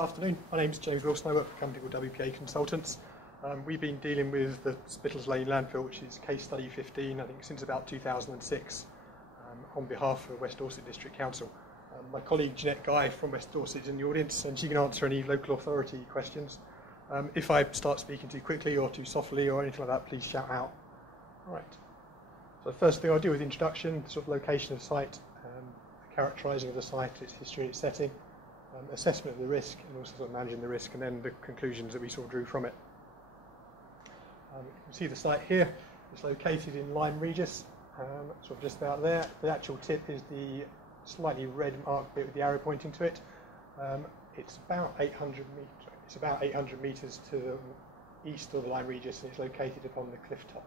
afternoon. My name's James Wilson. I work for a company called WPA Consultants. We've been dealing with the Spittles Lane landfill, which is case study 15, I think, since about 2006, on behalf of West Dorset District Council. My colleague Jeanette Guy from West Dorset is in the audience, and she can answer any local authority questions. If I start speaking too quickly or too softly or anything like that, please shout out. All right. So the first thing I'll do is introduction, sort of location of the site, characterising of the site, its history, its setting, assessment of the risk, and also sort of managing the risk, and then the conclusions that we sort of drew from it. You can see the site here. It's located in Lyme Regis, sort of just about there. The actual tip is the slightly red marked bit with the arrow pointing to it. It's about 800 metres to the east of Lyme Regis, and it's located upon the cliff top.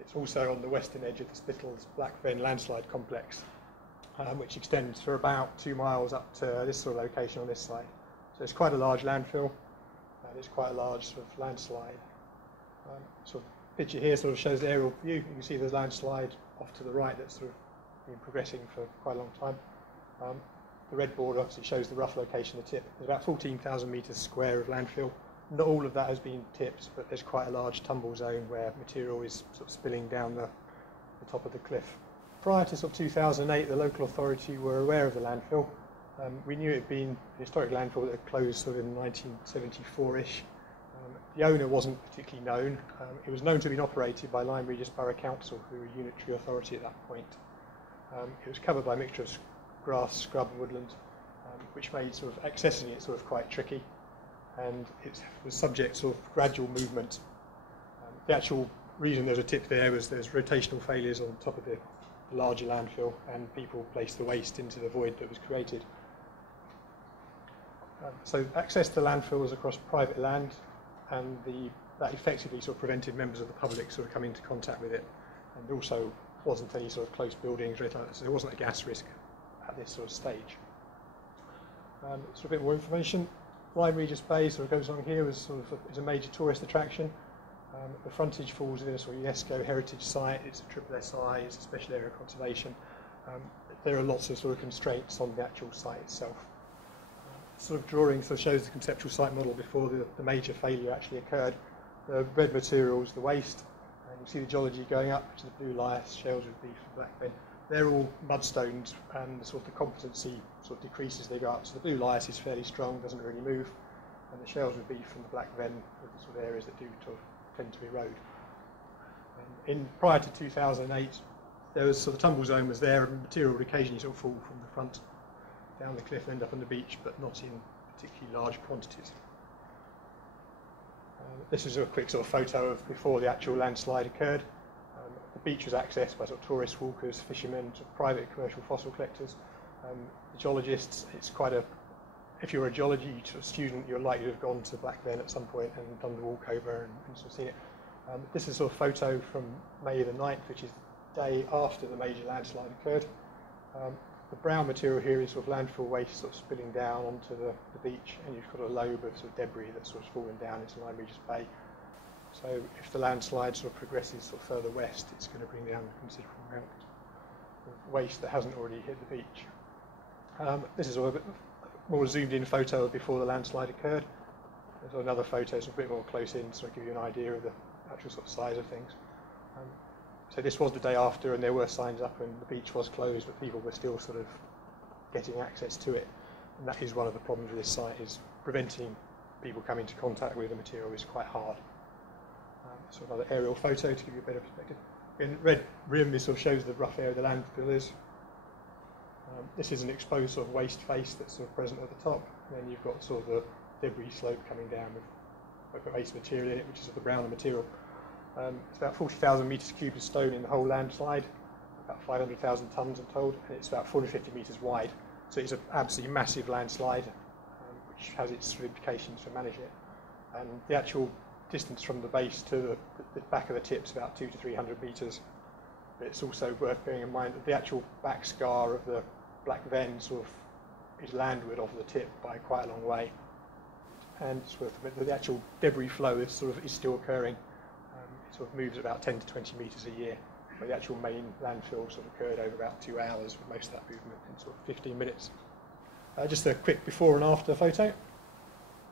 It's also on the western edge of the Spittles Black Fen landslide complex, which extends for about 2 miles up to this sort of location on this side. So it's quite a large landfill, and it's quite a large sort of landslide. Sort of picture here sort of shows the aerial view. You can see the landslide off to the right that's sort of been progressing for quite a long time. The red border obviously shows the rough location of the tip. There's about 14,000 metres square of landfill. Not all of that has been tipped, but there's quite a large tumble zone where material is sort of spilling down the top of the cliff. Prior to sort of 2008, the local authority were aware of the landfill. We knew it had been a historic landfill that had closed sort of in 1974-ish. The owner wasn't particularly known. It was known to have been operated by Lyme Regis Borough Council, who were a unitary authority at that point. It was covered by a mixture of grass, scrub and woodland, which made sort of accessing it sort of quite tricky. And it was subject to sort of gradual movement. The actual reason there's a tip there was there's rotational failures on top of the larger landfill, and people placed the waste into the void that was created. So access to landfills across private land, and that effectively sort of prevented members of the public sort of coming into contact with it. And there also wasn't any sort of close buildings or anything like that, so there wasn't a gas risk at this sort of stage. So a bit more information. Lyme Regis Bay sort of goes on here is a major tourist attraction. The frontage falls within a sort of UNESCO heritage site. It's a triple SI. It's a special area of conservation. There are lots of sort of constraints on the actual site itself. Sort of drawing sort of shows the conceptual site model before the major failure actually occurred. The red materials, the waste, and you see the geology going up to the blue lias, shells with beef and black fen. They're all mudstones, and sort of the competency sort of decreases as they go up. So the blue lias is fairly strong, doesn't really move, and the shells with beef and the black fen are the sort of areas that do tend to erode. Prior to 2008, there was sort of the tumble zone was there, and material would occasionally sort of fall from the front down the cliff and end up on the beach, but not in particularly large quantities. This is a quick sort of photo of before the actual landslide occurred. The beach was accessed by sort of tourist walkers, fishermen, sort of private commercial fossil collectors, geologists. It's quite a, if you're a geology sort of student, you're likely to have gone to Black Fen at some point and done the walkover and sort of seen it. This is sort of photo from May the 9th, which is the day after the major landslide occurred. The brown material here is sort of landfill waste sort of spilling down onto the beach, and you've got a lobe of sort of debris that's sort of fallen down into Lyme Regis Bay. So if the landslide sort of progresses sort of further west, it's going to bring down a considerable amount of waste that hasn't already hit the beach. This is a bit more zoomed in photo of before the landslide occurred. There's another photo, so a bit more close in, so I'll give you an idea of the actual sort of size of things. So this was the day after, and there were signs up, and the beach was closed, but people were still sort of getting access to it. And that is one of the problems with this site, is preventing people coming into contact with the material is quite hard. So another aerial photo to give you a better perspective. In red rim, this sort of shows the rough area the landfill is. This is an exposed sort of waste face that's sort of present at the top. And then you've got sort of the debris slope coming down with waste material in it, which is of the browner material. It's about 40,000 metres cubed of stone in the whole landslide, about 500,000 tonnes I'm told, and it's about 450 metres wide. So it's an absolutely massive landslide, which has its implications for managing it. And the actual distance from the base to the back of the tip is about 200 to 300 metres. But it's also worth bearing in mind that the actual back scar of the Black Fen sort of is landward of the tip by quite a long way. And the actual debris flow is still occurring. It sort of moves about 10 to 20 metres a year. But the actual main landfill sort of occurred over about 2 hours, with most of that movement in sort of 15 minutes. Just a quick before and after photo.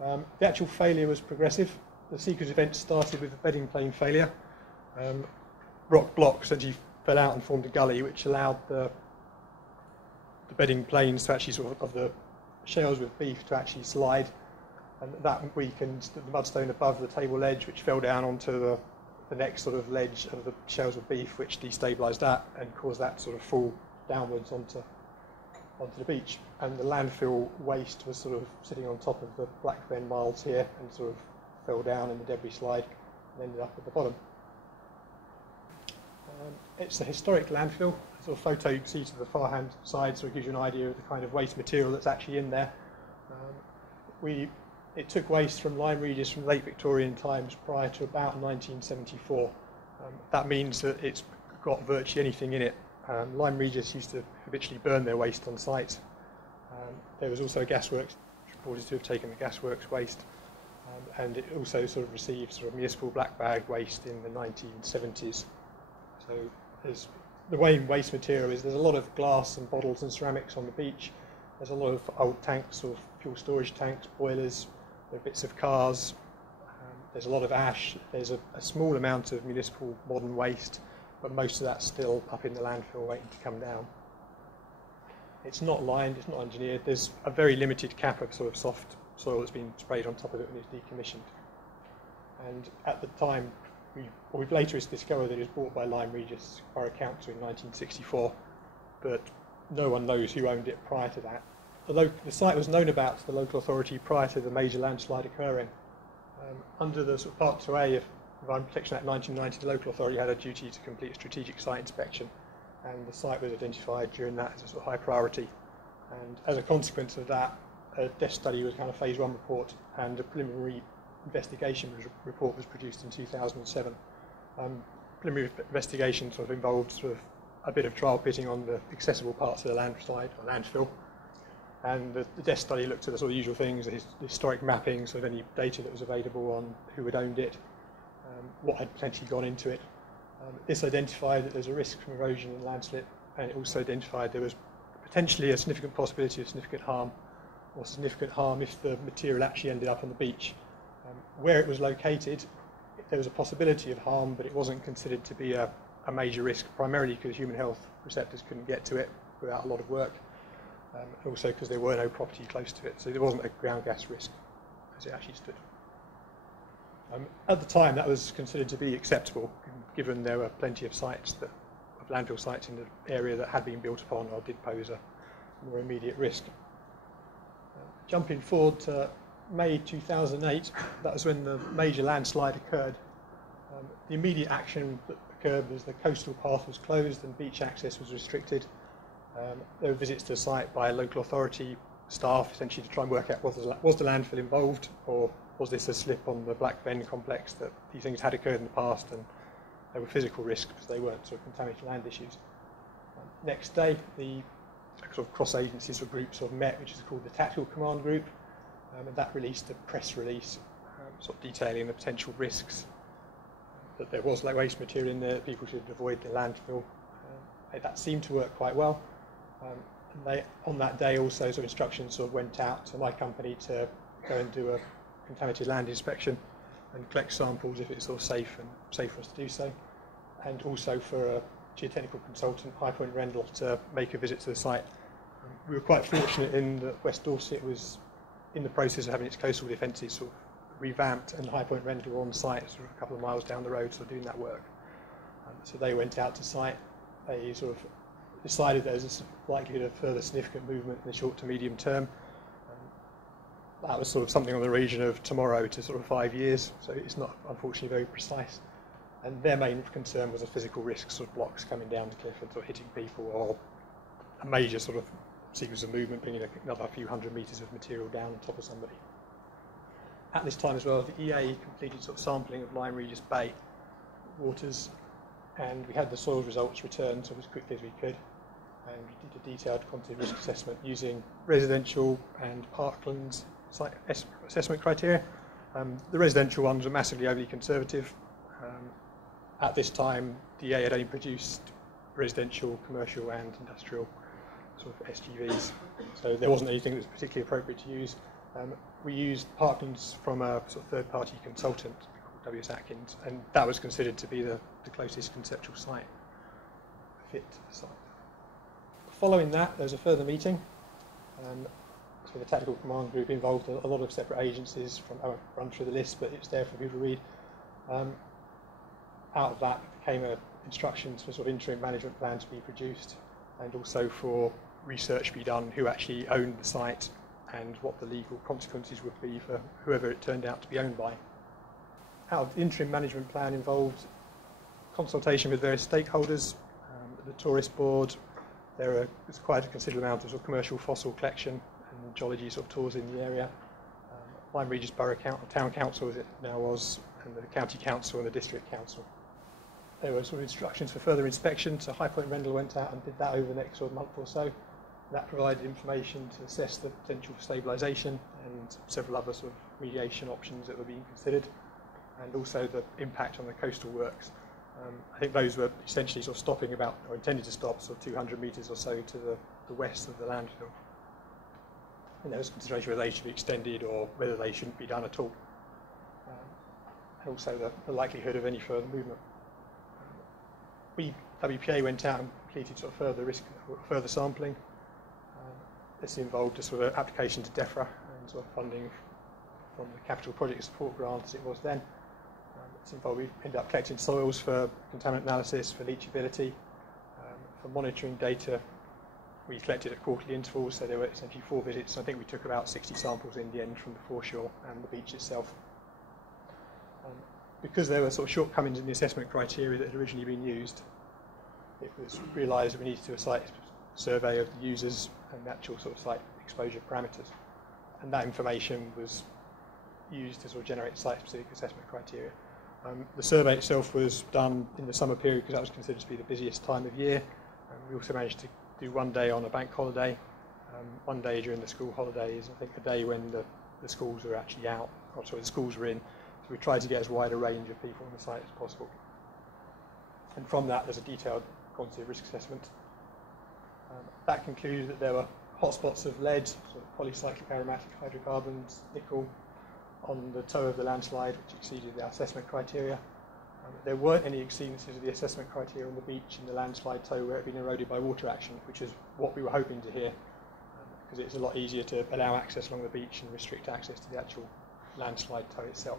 The actual failure was progressive. The sequence of events started with the bedding plane failure. Rock blocks essentially fell out and formed a gully, which allowed the bedding planes to actually of the shells with beef to actually slide, and that weakened the mudstone above the table ledge, which fell down onto the next sort of ledge of the shells with beef, which destabilised that and caused that to sort of fall downwards onto the beach. And the landfill waste was sort of sitting on top of the black fen miles here and sort of fell down in the debris slide and ended up at the bottom. It's a historic landfill. The sort of photo you can see to the far hand side sort of gives you an idea of the kind of waste material that's actually in there. It took waste from lime regis from late Victorian times prior to about 1974. That means that it's got virtually anything in it. Lime regis used to habitually burn their waste on site. There was also a gasworks reported to have taken the gasworks waste, and it also sort of received sort of municipal black bag waste in the 1970s. So the way in waste material is there's a lot of glass and bottles and ceramics on the beach. There's a lot of old tanks, or fuel storage tanks, boilers, there are bits of cars, there's a lot of ash, there's a small amount of municipal modern waste, but most of that's still up in the landfill waiting to come down. It's not lined, it's not engineered, there's a very limited cap of sort of soft soil that's been sprayed on top of it when it's decommissioned. And at the time, we've later discovered that it was bought by Lyme Regis Borough Council in 1964, but no one knows who owned it prior to that. The site was known about to the local authority prior to the major landslide occurring. Under the sort of Part 2A of Environment Protection Act 1990, the local authority had a duty to complete a strategic site inspection, and the site was identified during that as a sort of high priority. And as a consequence of that, a death study was kind of phase 1 report, and a preliminary investigation report was produced in 2007. Preliminary investigation sort of involved sort of a bit of trial pitting on the accessible parts of the landslide or landfill, and the death study looked at the sort of usual things, the historic mappings of any data that was available on who had owned it, what had potentially gone into it. This identified that there's a risk from erosion and landslip, and it also identified there was potentially a significant possibility of significant harm, or significant harm if the material actually ended up on the beach. Where it was located, there was a possibility of harm, but it wasn't considered to be a major risk, primarily because human health receptors couldn't get to it without a lot of work, also because there were no property close to it, so there wasn't a ground gas risk as it actually stood. At the time, that was considered to be acceptable, given there were plenty of sites, of landfill sites in the area that had been built upon or did pose a more immediate risk. Jumping forward to May 2008, that was when the major landslide occurred. The immediate action that occurred was the coastal path was closed and beach access was restricted. There were visits to the site by local authority staff, essentially to try and work out was the landfill involved, or was this a slip on the Black Fen complex, that these things had occurred in the past and there were physical risks because they weren't sort of contaminated land issues. Next day, the sort of cross-agency sort of group sort of met, which is called the Tactical Command Group, and that released a press release sort of detailing the potential risks, that there was waste material in there, that people should avoid the landfill. That seemed to work quite well. On that day also sort of instructions sort of went out to my company to go and do a contaminated land inspection and collect samples if it's sort of safe for us to do so, and also for a geotechnical consultant, High Point Rendell, to make a visit to the site. We were quite fortunate in that West Dorset was in the process of having its coastal defences sort of revamped, and High Point Rendell were on site sort of a couple of miles down the road sort of doing that work. So they went out to site. They sort of decided there was a likelihood of further significant movement in the short to medium term. That was sort of something on the region of tomorrow to sort of 5 years, so it's not unfortunately very precise. And their main concern was a physical risk, sort of blocks coming down the cliff and sort of hitting people, or a major sort of sequence of movement bringing another few hundred metres of material down on top of somebody. At this time as well, the EA completed sort of sampling of Lyme Regis Bay waters, and we had the soils results returned sort of as quickly as we could, and we did a detailed quantitative risk assessment using residential and parklands site assessment criteria. The residential ones were massively overly conservative. At this time, the EA had only produced residential, commercial and industrial sort of SGVs, so there wasn't anything that was particularly appropriate to use. We used parklands from a sort of third-party consultant called W.S. Atkins, and that was considered to be the closest conceptual site fit to the site. Following that, there was a further meeting. So the Technical Command Group involved a lot of separate agencies. I won't run through the list, but it's there for people to read. Out of that came instructions for sort of interim management plan to be produced, and also for research to be done who actually owned the site and what the legal consequences would be for whoever it turned out to be owned by. Out of the interim management plan involved consultation with various stakeholders, the tourist board. There was quite a considerable amount of, sort of commercial fossil collection and geology sort of tours in the area. Lyme Regis Borough Town Council, as it now was, and the County Council and the District Council. There were sort of instructions for further inspection, so High Point Rendell went out and did that over the next sort of month or so. That provided information to assess the potential for stabilisation and several other sort of remediation options that were being considered, and also the impact on the coastal works. I think those were essentially sort of stopping about, or intended to stop, sort of 200 metres or so to the west of the landfill. And there was consideration whether they should be extended or whether they shouldn't be done at all. And also the likelihood of any further movement. WPA went out and completed sort of further sampling. This involved a sort of application to DEFRA and sort of funding from the Capital Project Support Grant as it was then. It's involved, we ended up collecting soils for contaminant analysis, for leachability, for monitoring data. We collected at quarterly intervals, so there were essentially 4 visits. I think we took about 60 samples in the end from the foreshore and the beach itself. Because there were sort of shortcomings in the assessment criteria that had originally been used, it was realised that we needed to do a site survey of the users and the actual sort of site exposure parameters. And that information was used to sort of generate site-specific assessment criteria. The survey itself was done in the summer period because that was considered to be the busiest time of year. We also managed to do one day on a bank holiday, one day during the school holidays, I think a day when the schools were actually out, or sorry, the schools were in. So we tried to get as wide a range of people on the site as possible. And from that, there's a detailed quantitative risk assessment. That concluded that there were hotspots of lead, sort of polycyclic aromatic hydrocarbons, nickel, on the toe of the landslide, which exceeded the assessment criteria. There weren't any exceedances of the assessment criteria on the beach in the landslide toe where it had been eroded by water action, which is what we were hoping to hear, because it's a lot easier to allow access along the beach and restrict access to the actual landslide toe itself.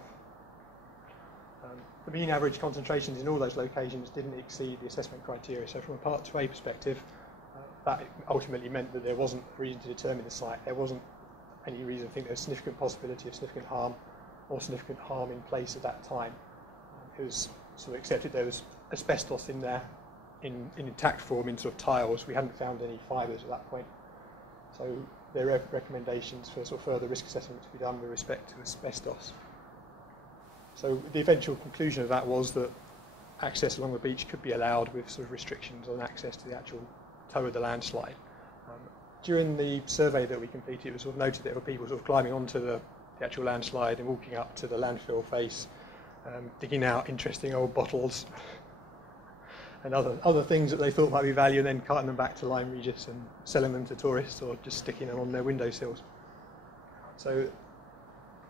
The mean average concentrations in all those locations didn't exceed the assessment criteria, so from a Part 2A perspective, that ultimately meant that there wasn't a reason to determine the site. There wasn't any reason to think there was significant possibility of significant harm or significant harm in place at that time. It was sort of accepted there was asbestos in there in intact form in sort of tiles. We hadn't found any fibres at that point. So there are recommendations for sort of further risk assessment to be done with respect to asbestos. So the eventual conclusion of that was that access along the beach could be allowed with sort of restrictions on access to the actual toe of the landslide. During the survey that we completed, it was sort of noted that there were people sort of climbing onto the actual landslide and walking up to the landfill face, digging out interesting old bottles and other things that they thought might be value, and then carting them back to Lyme Regis and selling them to tourists or just sticking them on their windowsills. So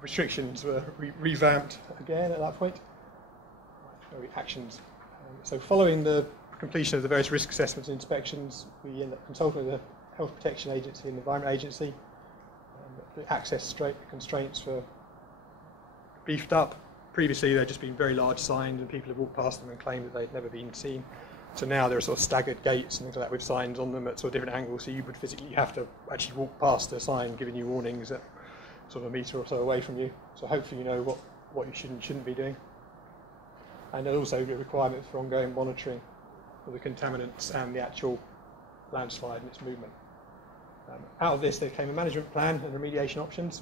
restrictions were revamped again at that point. Actions. So following the completion of the various risk assessments and inspections, we ended up consulting with the Health Protection Agency and the Environment Agency. The access constraints were beefed up. Previously, there had just been very large signs and people had walked past them and claimed that they'd never been seen. So now there are sort of staggered gates and things like that with signs on them at sort of different angles, so you would physically have to actually walk past a sign giving you warnings at sort of a metre or so away from you. So hopefully you know what you should and shouldn't be doing. And also the requirements for ongoing monitoring of the contaminants and the actual landslide and its movement. Out of this there came a management plan and remediation options.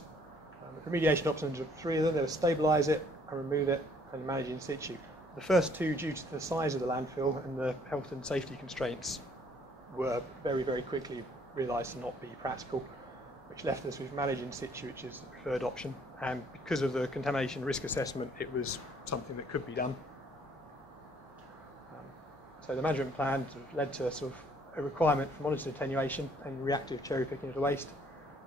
The remediation options were 3 of them. There was stabilise it and remove it and manage in situ. The first 2, due to the size of the landfill and the health and safety constraints, were very, very quickly realised to not be practical, which left us with manage in situ, which is the preferred option. And because of the contamination risk assessment, it was something that could be done. So the management plan sort of led to sort of a requirement for monitored attenuation and reactive cherry picking of the waste.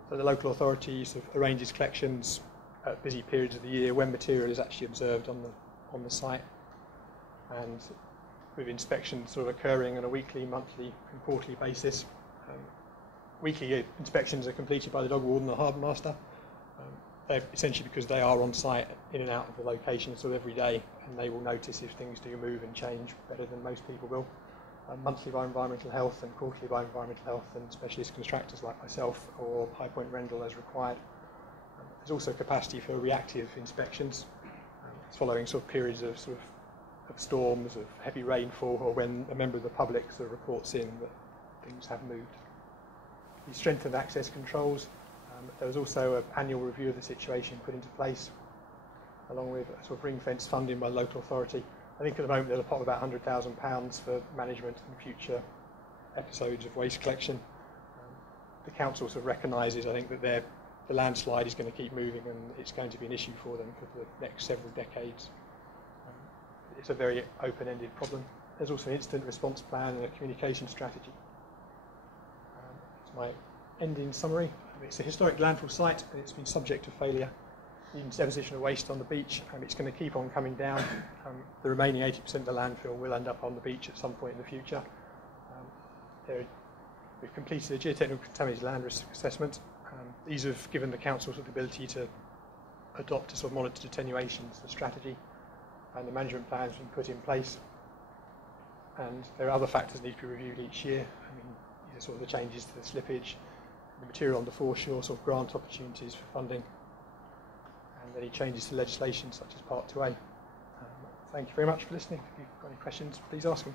So the local authority sort of arranges collections at busy periods of the year when material is actually observed on the site, and with inspections sort of occurring on a weekly, monthly and quarterly basis. Weekly inspections are completed by the dog warden and the harbour master, essentially because they are on site in and out of the location sort of every day, and they will notice if things do move and change better than most people will. Monthly by environmental health and quarterly by environmental health and specialist contractors like myself or High Point Rendell as required. There's also capacity for reactive inspections following sort of periods of storms, of heavy rainfall, or when a member of the public sort of reports in that things have moved. The strengthened access controls. There was also an annual review of the situation put into place, along with a sort of ring-fence funding by the local authority. I think at the moment there's a pot of about £100,000 for management and future episodes of waste collection. The council sort of recognises, I think, that the landslide is going to keep moving and it's going to be an issue for them for the next several decades. It's a very open-ended problem. There's also an incident response plan and a communication strategy. It's my ending summary. It's a historic landfill site and it's been subject to failure. Even deposition of waste on the beach, and it's going to keep on coming down. The remaining 80% of the landfill will end up on the beach at some point in the future. We've completed a geotechnical contaminated land risk assessment. These have given the council the ability to adopt a sort of monitored attenuation strategy, and the management plan has been put in place. And there are other factors that need to be reviewed each year. I mean, these are sort of the changes to the slippage, the material on the foreshore, sort of grant opportunities for funding, and any changes to legislation such as Part 2A. Thank you very much for listening. If you've got any questions, please ask them.